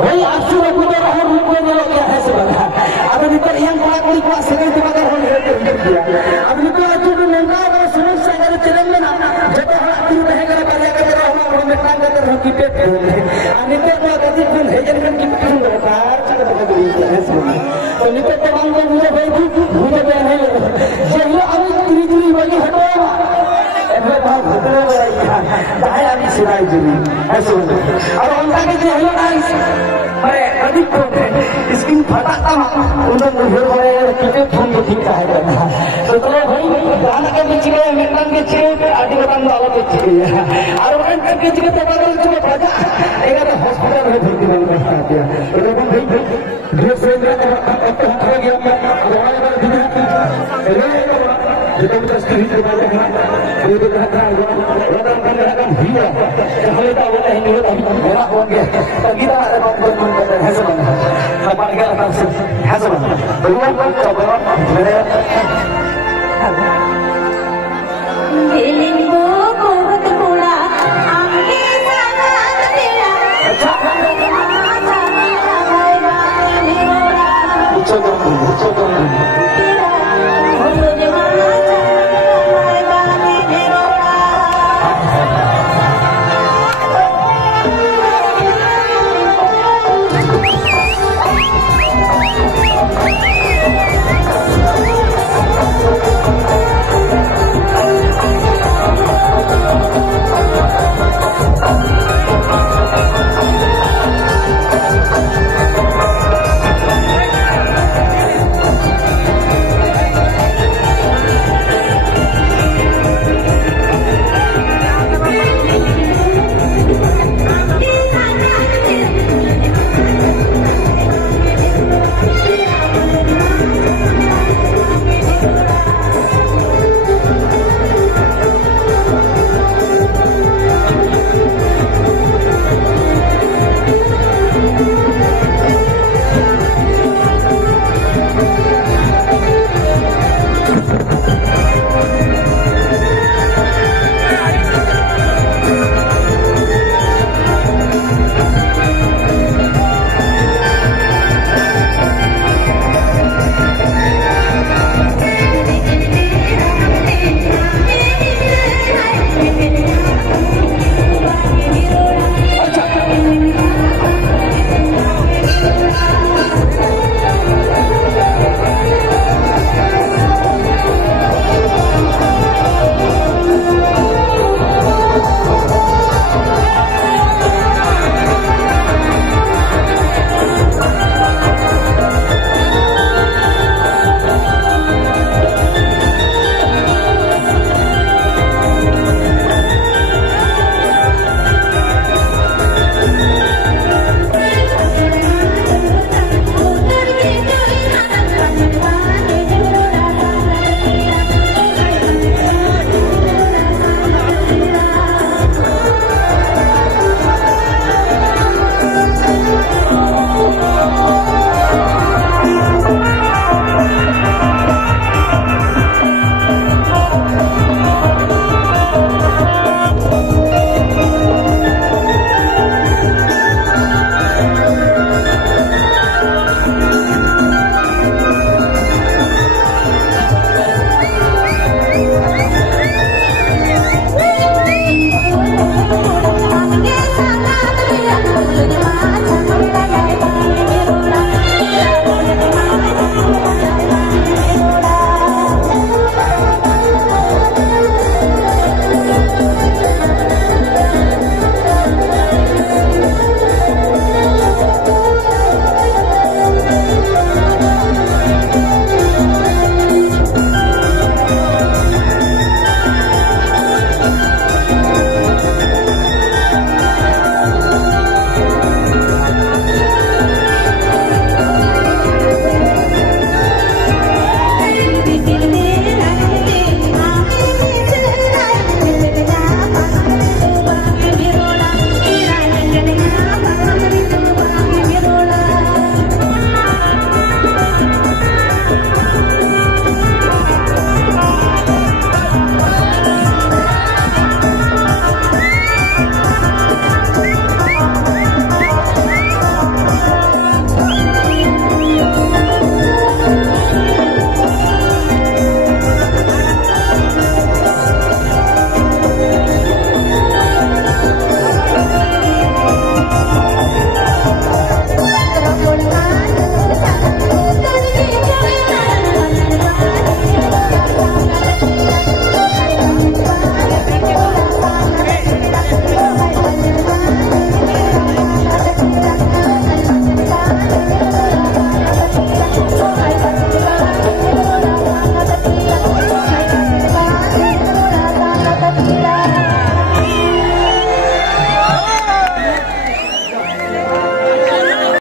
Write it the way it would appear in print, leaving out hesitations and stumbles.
Hoi asu aku dah orang rupa melok ya sebenarnya. Ada di yang kulit kuat sekali tu bakar orang dia. Ada di asu tu nengkau kalau semua sangat cermin mana. Jatuh hal tu dah hingga karya kerja orang metang kerja hoki pet. Ani tu apa tadi pun hejan kan kita pun bakar cakap bakar dia sebenarnya. Ani tu orang tu muda baik tu muda dah hai. Jadi ani tiri bagi hado. बहुत भुतरे चाहे अभी सिराई जुड़ी ऐसे और उनका के जो है ना अरे अधिक होते स्किन फटाता उधर मुझे बड़े कितने फोन में ठीक है तो चलो भाई गाना के बीच में मेटन के छे आदि बटन वाला के छे और उनका के छे तो बदल जो बजा एगा तो हॉस्पिटल में भर्ती बन गया दिया तो लोगों भाई ढेर से हो गया मैं दवाई का दिया kita betul sekali terbaik dia berkata orang akan hilang kalau tahu ini orang orang dia kita ada bantuan hasan apa negara hasan belum coba